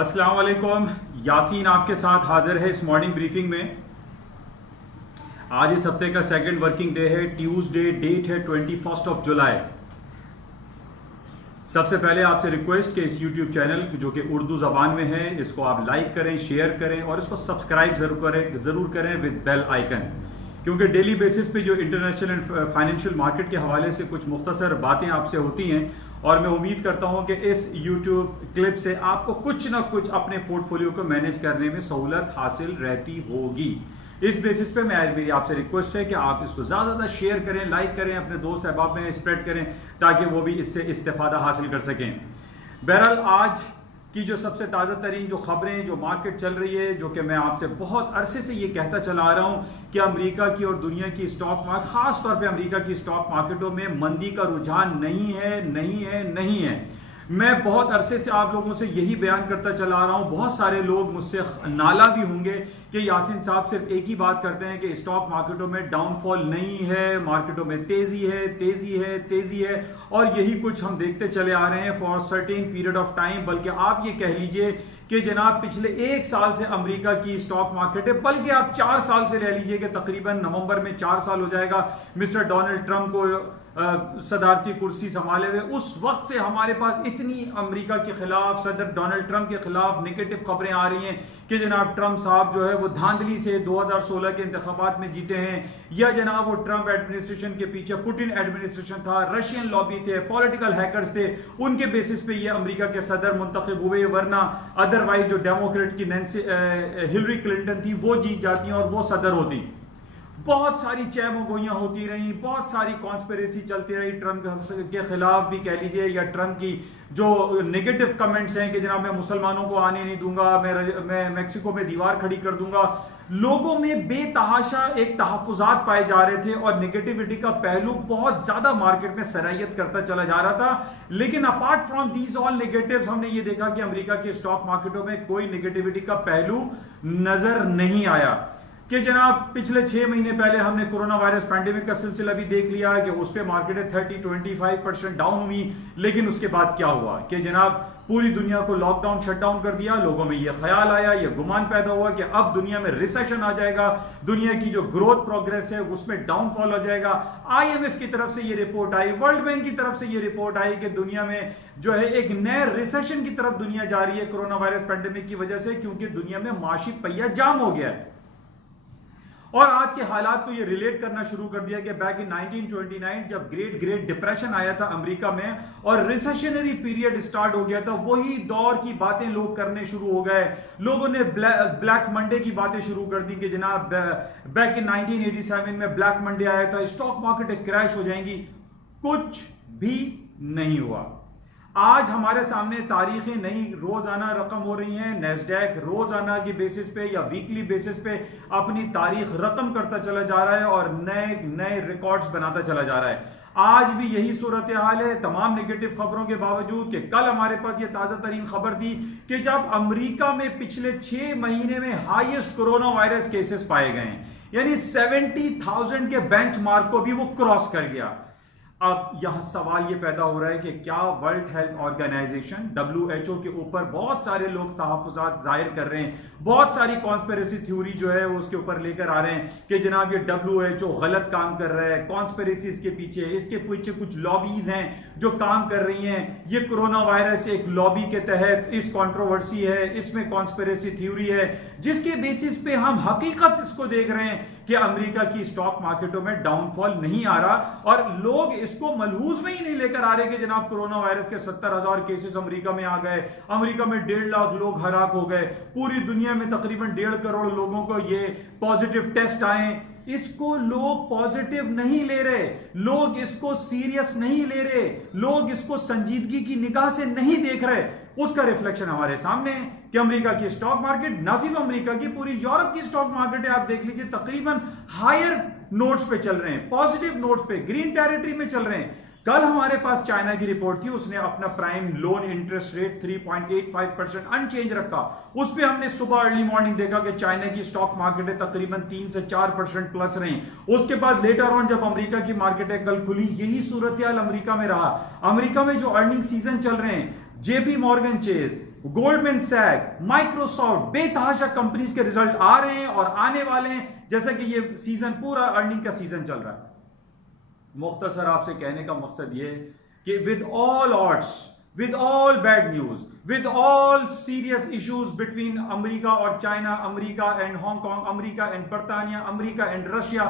अस्सलाम वालेकुम। यासीन आपके साथ हाजिर है इस मॉर्निंग ब्रीफिंग में। आज इस हफ्ते का सेकंड वर्किंग डे है, ट्यूसडे, डेट है 21 जुलाई। सबसे पहले आपसे रिक्वेस्ट कि इस यूट्यूब चैनल जो कि उर्दू जबान में है, इसको आप लाइक करें, शेयर करें और इसको सब्सक्राइब जरूर करें विद बेल आइकन, क्योंकि डेली बेसिस पे जो इंटरनेशनल एंड फाइनेंशियल मार्केट के हवाले से कुछ मुख्तसर बातें आपसे होती हैं और मैं उम्मीद करता हूं कि इस यूट्यूब क्लिप से आपको कुछ ना कुछ अपने पोर्टफोलियो को मैनेज करने में सहूलत हासिल रहती होगी। इस बेसिस पे मेरी आपसे रिक्वेस्ट है कि आप इसको ज्यादा शेयर करें, लाइक करें, अपने दोस्त अहबाब में स्प्रेड करें ताकि वो भी इससे इस्तेफादा हासिल कर सकें। बहरहाल आज की जो सबसे ताज़ा तरीन जो खबरें जो मार्केट चल रही है, जो कि मैं आपसे बहुत अरसे से ये कहता चला आ रहा हूं कि अमेरिका की और दुनिया की स्टॉक मार्केट, खास तौर पे अमेरिका की स्टॉक मार्केटों में मंदी का रुझान नहीं है। मैं बहुत अरसे से आप लोगों से यही बयान करता चला आ रहा हूं। बहुत सारे लोग मुझसे नाला भी होंगे कि यासीन साहब सिर्फ एक ही बात करते हैं कि स्टॉक मार्केटों में डाउनफॉल नहीं है, मार्केटों में तेजी है और यही कुछ हम देखते चले आ रहे हैं for certain period of time. बल्कि आप ये कह लीजिए कि जनाब पिछले 1 साल से अमेरिका की स्टॉक मार्केट है, बल्कि आप 4 साल से ले लीजिए कि तकरीबन नवंबर में 4 साल हो जाएगा मिस्टर डोनाल्ड ट्रंप को सदारती कुर्सी संभाले हुए। उस वक्त से हमारे पास इतनी अमेरिका के खिलाफ, सदर डोनाल्ड ट्रंप के खिलाफ नेगेटिव खबरें आ रही हैं कि जनाब ट्रंप साहब जो है वो धांधली से 2016 के इंतखाबात में जीते हैं, या जनाब वो ट्रंप एडमिनिस्ट्रेशन के पीछे पुतिन एडमिनिस्ट्रेशन था, रशियन लॉबी थे, पॉलिटिकल हैकर्स थे, उनके बेसिस पे ये अमेरिका के सदर मुंतखब हुए। वरना अदरवाइज जो डेमोक्रेट की हिलरी क्लिंटन थी वो जीत जाती और वो सदर होती। बहुत सारी चहमगोइयां होती रही, बहुत सारी कॉन्स्पिरेसी चलती रही ट्रंप के खिलाफ भी कह लीजिए, या ट्रंप की जो नेगेटिव कमेंट्स हैं कि जनाब मैं मुसलमानों को आने नहीं दूंगा, मैं मेक्सिको में दीवार खड़ी कर दूंगा। लोगों में बेतहाशा एक तहफुजात पाए जा रहे थे और नेगेटिविटी का पहलू बहुत ज्यादा मार्केट में सराहियत करता चला जा रहा था। लेकिन apart from these all negatives हमने ये देखा कि अमेरिका के स्टॉक मार्केटों में कोई नेगेटिविटी का पहलू नजर नहीं आया। कि जनाब पिछले 6 महीने पहले हमने कोरोना वायरस पैंडेमिक का सिलसिला भी देख लिया कि उस पर मार्केट 30-25% डाउन हुई। लेकिन उसके बाद क्या हुआ कि जनाब पूरी दुनिया को लॉकडाउन शटडाउन कर दिया। लोगों में यह ख्याल आया, यह गुमान पैदा हुआ कि अब दुनिया में रिसेशन आ जाएगा, दुनिया की जो ग्रोथ प्रोग्रेस है उसमें डाउनफॉल हो जाएगा। IMF की तरफ से यह रिपोर्ट आई, वर्ल्ड बैंक की तरफ से यह रिपोर्ट आई कि दुनिया में जो है एक नए रिसेशन की तरफ दुनिया जा रही है कोरोना वायरस पैंडेमिक की वजह से, क्योंकि दुनिया में माशी पहिया जाम हो गया है। और आज के हालात को ये रिलेट करना शुरू कर दिया कि बैक इन 1929 जब ग्रेट डिप्रेशन आया था अमेरिका में और रिसेशनरी पीरियड स्टार्ट हो गया था, वही दौर की बातें लोग करने शुरू हो गए। लोगों ने ब्लैक मंडे की बातें शुरू कर दी कि जनाब बैक इन 1987 में ब्लैक मंडे आया था, स्टॉक मार्केट क्रैश हो जाएंगी। कुछ भी नहीं हुआ। आज हमारे सामने तारीखें नई रोजाना रकम हो रही हैं। नेस्डैक रोजाना की बेसिस पे या वीकली बेसिस पे अपनी तारीख रकम करता चला जा रहा है और नए रिकॉर्ड्स बनाता चला जा रहा है। आज भी यही सूरत हाल है, तमाम नेगेटिव खबरों के बावजूद कि कल हमारे पास ये ताजा तरीन खबर थी कि जब अमेरिका में पिछले 6 महीने में हाईएस्ट कोरोना वायरस केसेस पाए गए, यानी 70,000 के बेंचमार्क को भी वो क्रॉस कर गया। अब यहां सवाल यह पैदा हो रहा है कि क्या वर्ल्ड हेल्थ ऑर्गेनाइजेशन WHO के ऊपर बहुत सारे लोग तहफुजात जाहिर कर रहे हैं, बहुत सारी कॉन्स्पिरेसी थ्योरी जो है वो उसके ऊपर लेकर आ रहे हैं कि जनाब ये WHO गलत काम कर रहा है, कॉन्स्पिरेसी इसके पीछे कुछ लॉबीज हैं जो काम कर रही हैं, ये कोरोना वायरस एक लॉबी के तहत इस कंट्रोवर्सी है, इसमें कॉन्स्पिरेसी थ्योरी है, जिसके बेसिस पे हम हकीकत इसको देख रहे हैं कि अमेरिका की स्टॉक मार्केटों में डाउनफॉल नहीं आ रहा और लोग इसको मलहूज में ही नहीं लेकर आ रहे कि जनाब कोरोना वायरस के 70,000 केसेस अमेरिका में आ गए, अमेरिका में 1.5 लाख लोग हलाक हो गए, पूरी दुनिया में तकरीबन 1.5 करोड़ लोगों को ये पॉजिटिव टेस्ट आए। इसको लोग पॉजिटिव नहीं ले रहे, लोग इसको सीरियस नहीं ले रहे, लोग इसको संजीदगी की निगाह से नहीं देख रहे। उसका रिफ्लेक्शन हमारे सामने है कि अमेरिका की स्टॉक मार्केट, ना सिर्फ अमेरिका की, पूरी यूरोप की स्टॉक मार्केट है, आप देख लीजिए तकरीबन हायर नोट्स पे चल रहे हैं, पॉजिटिव नोट्स पे, ग्रीन टेरिटरी में चल रहे हैं। कल हमारे पास चाइना की रिपोर्ट थी, उसने अपना prime loan interest rate 3.85% unchanged रखा। उस पर हमने सुबह अर्ली मॉर्निंग देखा कि चाइना की स्टॉक मार्केट तकरीबन 3 से 4% प्लस रही। उसके बाद लेटर ऑन जब अमेरिका की मार्केट कल खुली, यही सूरत हाल अमेरिका में रहा। अमेरिका में जो अर्निंग सीजन चल रहे हैं, JP Morgan chase, Goldman Sachs, Microsoft, बेतहाशा कंपनीज के रिजल्ट आ रहे हैं और आने वाले हैं, जैसा कि ये सीजन पूरा अर्निंग का सीजन चल रहा है। मुख्तसर आपसे कहने का मकसद ये कि with all odds, with all bad news, with all serious issues between America और China, America and Hong Kong, America and बर्तानिया, अमेरिका एंड रशिया,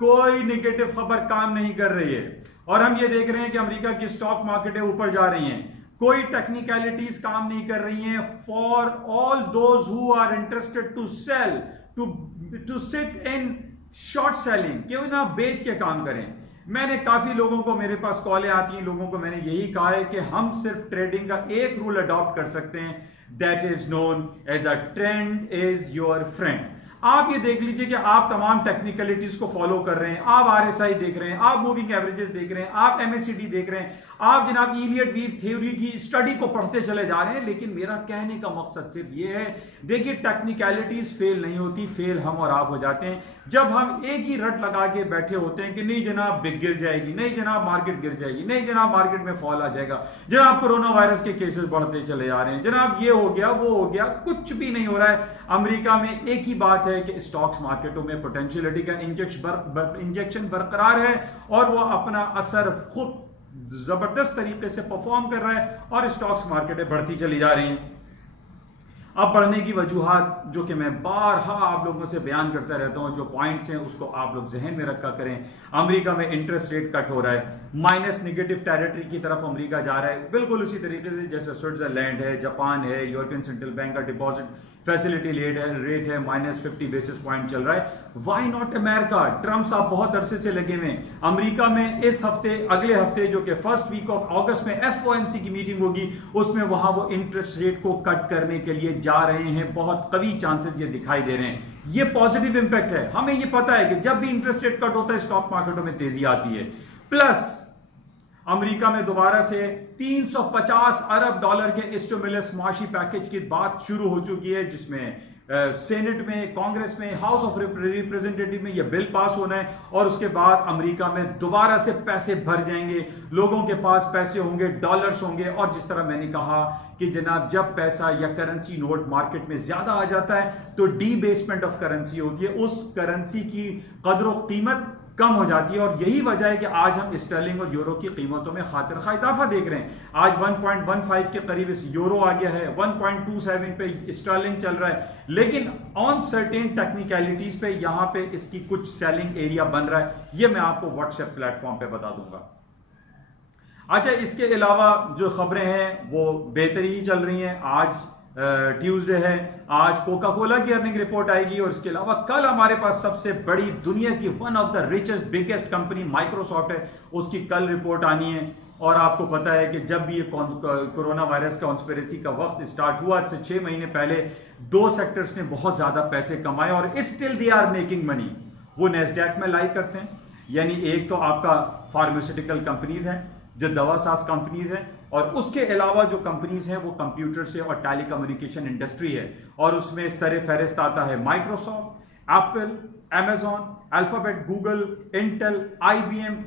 कोई नेगेटिव खबर काम नहीं कर रही है। और हम ये देख रहे हैं कि अमेरिका की स्टॉक मार्केटें ऊपर जा रही हैं, कोई टेक्निकलिटीज काम नहीं कर रही हैं। For all those who are interested to sell, to sit in short selling, क्यों ना बेच के काम करें। मैंने काफी लोगों को, मेरे पास कॉलें आती हैं, लोगों को मैंने यही कहा है कि हम सिर्फ ट्रेडिंग का एक रूल अडॉप्ट कर सकते हैं, that is known as a trend is your friend. आप ये देख लीजिए कि आप तमाम टेक्निकलिटीज को फॉलो कर रहे हैं, आप आरएसआई देख रहे हैं, आप मूविंग एवरेजेस देख रहे हैं, आप एमएसीडी देख रहे हैं, आप जनाब इलियट वीव थ्योरी की स्टडी को पढ़ते चले जा रहे हैं। लेकिन मेरा कहने का मकसद सिर्फ ये है, देखिए टेक्निकलिटीज फेल नहीं होती, फेल हम और आप हो जाते हैं जब हम एक ही रट लगा के बैठे होते हैं कि नहीं जनाब बिग गिर जाएगी, नहीं जनाब मार्केट गिर जाएगी, नहीं जनाब मार्केट में फॉल आ जाएगा, जनाब कोरोना वायरस के केसेस बढ़ते चले जा रहे हैं, जनाब ये हो गया वो हो गया, कुछ भी नहीं हो रहा है। अमेरिका में एक ही बात है कि स्टॉक्स मार्केटों में पोटेंशियलिटी का इंजेक्शन बरकरार है और वो अपना असर खुद जबरदस्त तरीके से परफॉर्म कर रहा है और स्टॉक्स मार्केटें बढ़ती चली जा रही हैं। अब बढ़ने की वजूहात जो कि मैं बारहा आप लोगों से बयान करता रहता हूं, जो पॉइंट्स हैं उसको आप लोग जहन में रखा करें। अमेरिका में इंटरेस्ट रेट कट हो रहा है, माइनस नेगेटिव टेरिटरी की तरफ अमेरिका जा रहा है, बिल्कुल उसी तरीके से जैसे स्विट्जरलैंड है, जापान है, यूरोपियन सेंट्रल बैंक का डिपॉजिट फैसिलिटी रेट है -50 बेसिस पॉइंट चल रहा है। Why not America? ट्रम्प साहब बहुत अरसे से लगे हुए हैं। अमेरिका में इस हफ्ते, अगले हफ्ते जो कि फर्स्ट वीक ऑफ अगस्त में FOMC की मीटिंग होगी, उसमें वहां वो इंटरेस्ट रेट को कट करने के लिए जा रहे हैं। बहुत कवी चांसेस ये दिखाई दे रहे हैं। ये पॉजिटिव इंपैक्ट है। हमें ये पता है कि जब भी इंटरेस्ट रेट कट होता है स्टॉक मार्केटों में तेजी आती है। प्लस अमेरिका में दोबारा से 350 अरब डॉलर के स्टिमुलस माशी पैकेज की बात शुरू हो चुकी है, जिसमें सेनेट में, कांग्रेस में, हाउस ऑफ रिप्रेजेंटेटिव में यह बिल पास होना है और उसके बाद अमेरिका में दोबारा से पैसे भर जाएंगे, लोगों के पास पैसे होंगे, डॉलर्स होंगे। और जिस तरह मैंने कहा कि जनाब जब पैसा या करेंसी नोट मार्केट में ज्यादा आ जाता है तो डीबेसमेंट ऑफ करेंसी होती है, उस करेंसी की कदर कीमत कम हो जाती है। और यही वजह है कि आज हम स्टर्लिंग और यूरो की कीमतों में खातिर खा इजाफा देख रहे हैं। आज 1.15 के करीब इस यूरो आ गया है, 1.27 पे स्टर्लिंग चल रहा है। लेकिन ऑन सर्टेन टेक्निकलिटीज पे यहां पे इसकी कुछ सेलिंग एरिया बन रहा है, ये मैं आपको व्हाट्सएप प्लेटफॉर्म पे बता दूंगा। अच्छा, इसके अलावा जो खबरें हैं वो बेहतरी ही चल रही हैं। आज ट्यूसडे है, आज कोका कोला की अर्निंग रिपोर्ट आएगी और इसके अलावा कल हमारे पास सबसे बड़ी, दुनिया की one of the richest biggest company Microsoft है, उसकी कल रिपोर्ट आनी है। और आपको पता है कि जब भी ये कोरोना वायरस कॉन्स्पिरेसी का वक्त स्टार्ट हुआ, से 6 महीने पहले 2 सेक्टर्स ने बहुत ज्यादा पैसे कमाए और still they are making money. वो नेस्डैक में लाई करते हैं, यानी एक तो आपका फार्मास्यूटिकल कंपनीज हैं जो दवा साज कंपनीज हैं, और उसके अलावा जो कंपनीज हैं वो कंप्यूटर से और टेलीकम्युनिकेशन इंडस्ट्री है। और उसमें सरे फहरिस्त आता है Microsoft, Apple, Amazon, alphabet, Google, Intel, IBM,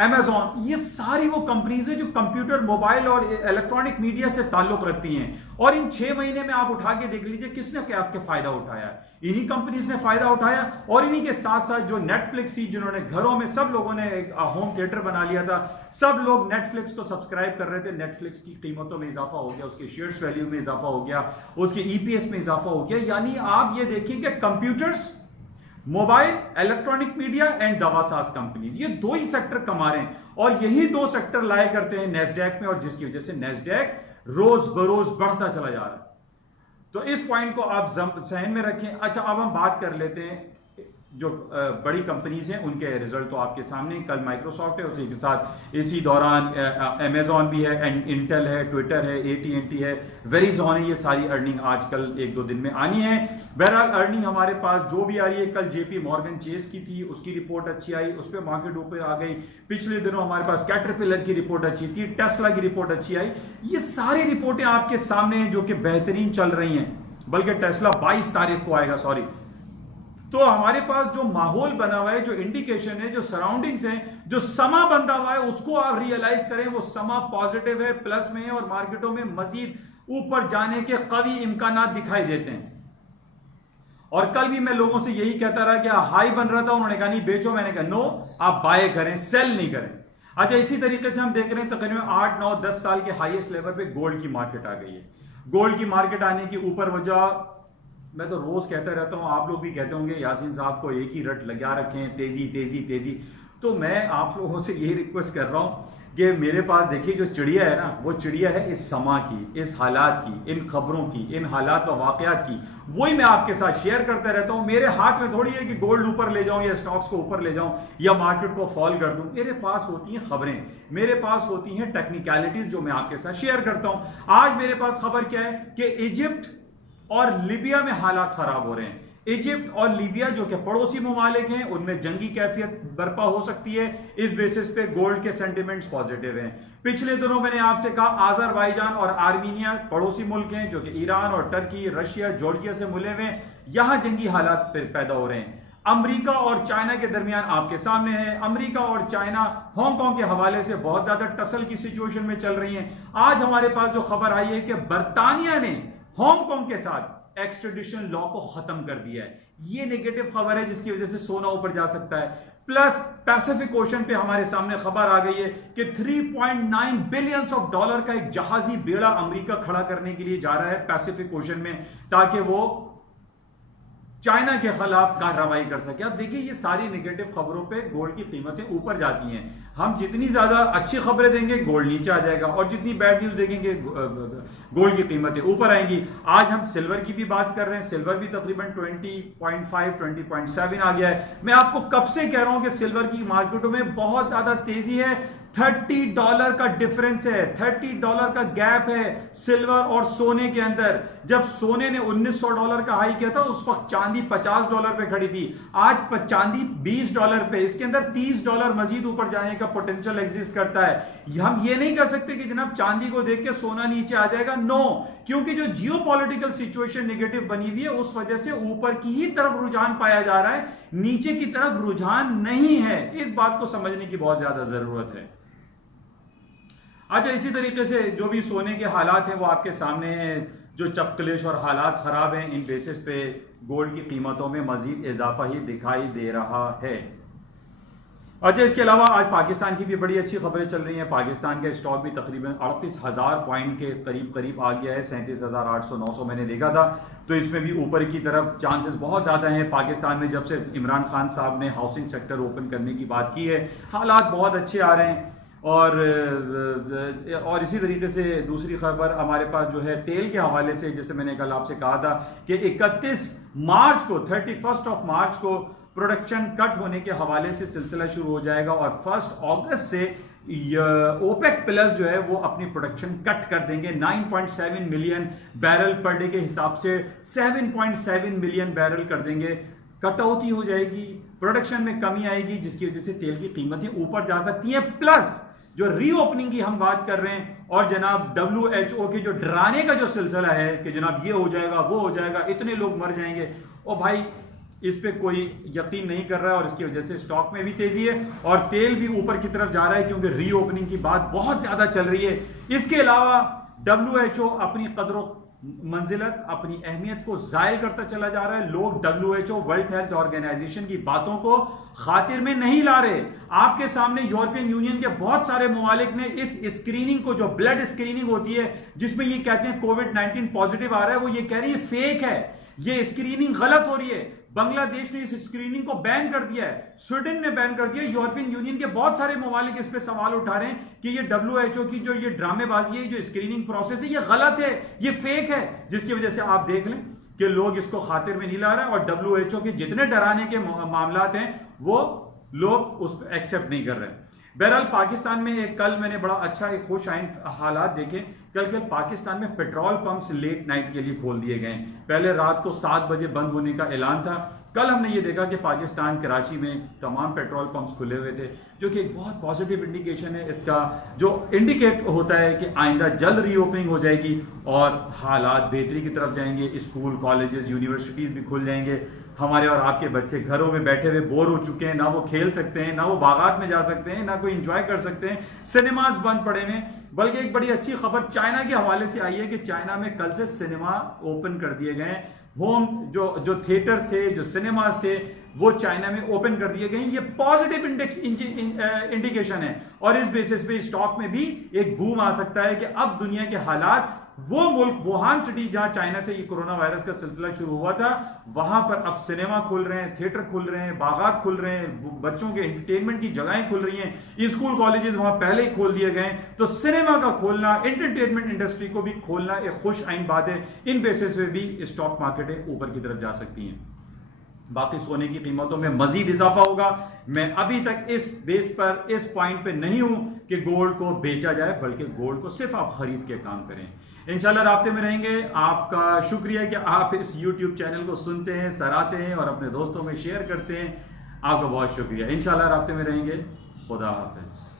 Amazon. ये सारी वो कंपनीज हैं जो कंप्यूटर, मोबाइल और इलेक्ट्रॉनिक मीडिया से ताल्लुक रखती हैं। और इन 6 महीने में आप उठा के देख लीजिए किसने क्या आपके फायदा उठाया। इन्हीं कंपनीज ने फायदा उठाया। और इन्हीं के साथ साथ जो नेटफ्लिक्स थी, जिन्होंने घरों में सब लोगों ने एक होम थिएटर बना लिया था, सब लोग नेटफ्लिक्स को सब्सक्राइब कर रहे थे। नेटफ्लिक्स की कीमतों में इजाफा हो गया, उसके शेयर्स वैल्यू में इजाफा हो गया, उसके EPS में इजाफा हो गया। यानी आप ये देखिए कि computers, mobile, electronic media and दवासाज कंपनी, ये 2 ही सेक्टर कमा रहे हैं और यही 2 सेक्टर लाए करते हैं नेस्डैक में, और जिसकी वजह से नेस्डैक रोज बरोज बढ़ता चला जा रहा है। तो इस पॉइंट को आप जहन में रखें। अच्छा, अब हम बात कर लेते हैं जो बड़ी कंपनीज हैं उनके रिजल्ट तो आपके सामने। कल माइक्रोसॉफ्ट है, उसी के साथ इसी दौरान अमेजॉन भी है, इंटेल है, ट्विटर है, AT&T है, वेरिजॉन है। ये सारी अर्निंग आजकल 1-2 दिन में आनी है। बहरहाल अर्निंग हमारे पास जो भी आ रही है, कल JP मॉर्गन चेस की थी, उसकी रिपोर्ट अच्छी आई, उस पर मार्केट ऊपर आ गई। पिछले दिनों हमारे पास कैटरपिलर की रिपोर्ट अच्छी थी, टेस्ला की रिपोर्ट अच्छी आई। ये सारी रिपोर्टें आपके सामने हैं जो कि बेहतरीन चल रही हैं। बल्कि टेस्ला 22 तारीख को आएगा, सॉरी। तो हमारे पास जो माहौल बना हुआ है, जो इंडिकेशन है, जो सराउंडिंग्स हैं, जो समा बंधा हुआ है, उसको आप रियलाइज करें। वो समा पॉजिटिव है, प्लस में है और मार्केटों में मजीद ऊपर जाने के कवी इम्कानात दिखाई देते हैं। और कल भी मैं लोगों से यही कहता रहा कि हाई बन रहा था, उन्होंने कहा नहीं बेचो, मैंने कहा नो, आप बाय करें, सेल नहीं करें। अच्छा, इसी तरीके से हम देख रहे हैं तकरीबन 8, 9, 10 साल के हाईएस्ट लेवल पे गोल्ड की मार्केट आ गई है। गोल्ड की मार्केट आने की ऊपर वजह मैं तो रोज कहता रहता हूं, आप लोग भी कहते होंगे यासीन साहब को एक ही रट लगा रखे हैं, तेजी तेजी तेजी। तो मैं आप लोगों से यही रिक्वेस्ट कर रहा हूं कि मेरे पास देखिए जो चिड़िया है ना, वो चिड़िया है इस समा की, इस हालात की, इन खबरों की, इन हालात व वाकयात की। वही मैं आपके साथ शेयर करता रहता हूं। मेरे हाथ में थोड़ी है कि गोल्ड ऊपर ले जाऊं या स्टॉक्स को ऊपर ले जाऊं या मार्केट को फॉल कर दूं। मेरे पास होती हैं खबरें, मेरे पास होती हैं टेक्निकलिटीज जो मैं आपके साथ शेयर करता हूं। आज मेरे पास खबर क्या है कि इजिप्ट और लीबिया में हालात खराब हो रहे हैं। इजिप्ट और लीबिया जो कि पड़ोसी ममालिक हैं, उनमें जंगी कैफियत बर्पा हो सकती है। इस बेसिस पे गोल्ड के सेंटिमेंट्स पॉजिटिव हैं। पिछले दिनों मैंने आपसे कहा आजरबाईजान और आर्मीनिया पड़ोसी मुल्क हैं जो कि ईरान और टर्की, रशिया, जॉर्जिया से मिले हुए हैं। यहां जंगी हालात पैदा हो रहे हैं। अमेरिका और चाइना के दरमियान आपके सामने है। अमेरिका और चाइना हांगकांग के हवाले से बहुत ज्यादा टसल की सिचुएशन में चल रही हैं। आज हमारे पास जो खबर आई है कि बर्तानिया ने हांगकांग के साथ एक्सट्रेडिशन लॉ को खत्म कर दिया है। यह नेगेटिव खबर है जिसकी वजह से सोना ऊपर जा सकता है। प्लस पैसिफिक ओशन पे हमारे सामने खबर आ गई है कि 3.9 बिलियन डॉलर का एक जहाजी बेड़ा अमेरिका खड़ा करने के लिए जा रहा है पैसिफिक ओशन में, ताकि वो चाइना के खिलाफ कार्रवाई कर सके। अब देखिए ये सारी नेगेटिव खबरों पे गोल्ड की कीमतें ऊपर जाती हैं। हम जितनी ज्यादा अच्छी खबरें देंगे गोल्ड नीचे आ जाएगा, और जितनी बैड न्यूज देंगे गोल्ड की कीमतें ऊपर आएंगी। आज हम सिल्वर की भी बात कर रहे हैं। सिल्वर भी तकरीबन 20.5, 20.7 आ गया है। मैं आपको कब से कह रहा हूं कि सिल्वर की मार्केटों में बहुत ज्यादा तेजी है। $30 का डिफरेंस है, $30 का गैप है सिल्वर और सोने के अंदर। जब सोने ने $1900 का हाई किया था उस वक्त चांदी $50 पे खड़ी थी। आज चांदी $20 पे, इसके अंदर $30 मजीद ऊपर जाने का पोटेंशियल एग्जिस्ट करता है। हम ये नहीं कह सकते कि जनाब चांदी को देख के सोना नीचे आ जाएगा, नो, क्योंकि जो जियोपॉलिटिकल सिचुएशन नेगेटिव बनी हुई है उस वजह से ऊपर की ही तरफ रुझान पाया जा रहा है, नीचे की तरफ रुझान नहीं है। इस बात को समझने की बहुत ज्यादा जरूरत है। अच्छा, इसी तरीके से जो भी सोने के हालात हैं वो आपके सामने हैं। जो चपकलिश और हालात खराब हैं, इन बेसिस पे गोल्ड की कीमतों में मजीद इजाफा ही दिखाई दे रहा है। अच्छा, इसके अलावा आज पाकिस्तान की भी बड़ी अच्छी खबरें चल रही हैं। पाकिस्तान का स्टॉक भी तकरीबन 38,000 पॉइंट के करीब आ गया है। 37,800, 900 मैंने देखा था। तो इसमें भी ऊपर की तरफ चांसेस बहुत ज्यादा हैं। पाकिस्तान में जब से इमरान खान साहब ने हाउसिंग सेक्टर ओपन करने की बात की है, हालात बहुत अच्छे आ रहे हैं। और इसी तरीके से दूसरी खबर हमारे पास जो है तेल के हवाले से, जैसे मैंने कल आपसे कहा था कि 31 मार्च को 31 मार्च को प्रोडक्शन कट होने के हवाले से सिलसिला शुरू हो जाएगा, और 1 अगस्त से ओपेक प्लस जो है वो अपनी प्रोडक्शन कट कर देंगे। 9.7 मिलियन बैरल पर डे के हिसाब से 7.7 मिलियन बैरल कर देंगे। कटौती हो जाएगी, प्रोडक्शन में कमी आएगी, जिसकी वजह से तेल की कीमतें ऊपर जा सकती हैं। प्लस जो रीओपनिंग की हम बात कर रहे हैं, और जनाब WHO के जो डराने का जो सिलसिला है कि जनाब ये हो जाएगा, वो हो जाएगा, इतने लोग मर जाएंगे, और भाई इस पे कोई यकीन नहीं कर रहा है, और इसकी वजह से स्टॉक में भी तेजी है और तेल भी ऊपर की तरफ जा रहा है, क्योंकि रीओपनिंग की बात बहुत ज्यादा चल रही है। इसके अलावा WHO अपनी कदरों मंजिलत, अपनी अहमियत को जायल करता चला जा रहा है। लोग WHO वर्ल्ड हेल्थ ऑर्गेनाइजेशन की बातों को खातिर में नहीं ला रहे। आपके सामने यूरोपियन यूनियन के बहुत सारे ममालिक ने इस स्क्रीनिंग को, जो ब्लड स्क्रीनिंग होती है जिसमें ये कहते हैं कोविड-19 पॉजिटिव आ रहा है, वो ये कह रही है फेक है, ये स्क्रीनिंग गलत हो रही है। बांग्लादेश ने इस स्क्रीनिंग को बैन कर दिया है, स्वीडन ने बैन कर दिया, यूरोपियन यूनियन के बहुत सारे ममालिक इस पे सवाल उठा रहे हैं कि ये WHO की जो ये ड्रामेबाजी है, जो स्क्रीनिंग प्रोसेस है, ये गलत है, ये फेक है, जिसकी वजह से आप देख लें कि लोग इसको खातिर में नहीं ला रहे, और WHO के जितने डराने के मामलात हैं वो लोग उस पर एक्सेप्ट नहीं कर रहे। बहरहाल पाकिस्तान में कल मैंने बड़ा अच्छा एक खुश आइन हालात देखे। कल पाकिस्तान में पेट्रोल पंप्स लेट नाइट के लिए खोल दिए गए। पहले रात को 7 बजे बंद होने का ऐलान था। कल हमने ये देखा कि पाकिस्तान कराची में तमाम पेट्रोल पंप्स खुले हुए थे, जो कि एक बहुत पॉजिटिव इंडिकेशन है। इसका जो इंडिकेट होता है कि आइंदा जल्द रीओपनिंग हो जाएगी और हालात बेहतरी की तरफ जाएंगे। स्कूल, कॉलेजेस, यूनिवर्सिटीज भी खुल जाएंगे। हमारे और आपके बच्चे घरों में बैठे हुए बोर हो चुके हैं, ना वो खेल सकते हैं, ना वो बागात में जा सकते हैं, ना कोई इंजॉय कर सकते हैं, सिनेमाज बंद पड़े हैं। बल्कि एक बड़ी अच्छी खबर चाइना के हवाले से आई है कि चाइना में कल से सिनेमा ओपन कर दिए गए। होम जो थिएटर्स थे, जो सिनेमास थे, वो चाइना में ओपन कर दिए गए। ये पॉजिटिव इंडिकेशन है और इस बेसिस पे स्टॉक में भी एक बूम आ सकता है कि अब दुनिया के हालात, वो मुल्क वुहान सिटी जहां चाइना से ये कोरोना वायरस का सिलसिला शुरू हुआ था, वहां पर अब सिनेमा खुल रहे हैं, थिएटर खुल रहे हैं, बागात खुल रहे हैं, बच्चों के एंटरटेनमेंट की जगहें खुल रही हैं, स्कूल कॉलेजेस वहां पहले ही खोल दिए गए। तो सिनेमा का खोलना, एंटरटेनमेंट इंडस्ट्री को भी खोलना एक खुश आइन बात है। इन बेसिस पे भी स्टॉक मार्केटें ऊपर की तरफ जा सकती हैं। बाकी सोने की कीमतों में मजीद इजाफा होगा। मैं अभी तक इस बेस पर, इस पॉइंट पे नहीं हूं कि गोल्ड को बेचा जाए, बल्कि गोल्ड को सिर्फ आप खरीद के काम करें। इंशाल्लाह राब्ते में रहेंगे। आपका शुक्रिया कि आप इस YouTube चैनल को सुनते हैं, सराहते हैं और अपने दोस्तों में शेयर करते हैं। आपका बहुत शुक्रिया। इंशाल्लाह राब्ते में रहेंगे। खुदा हाफिज।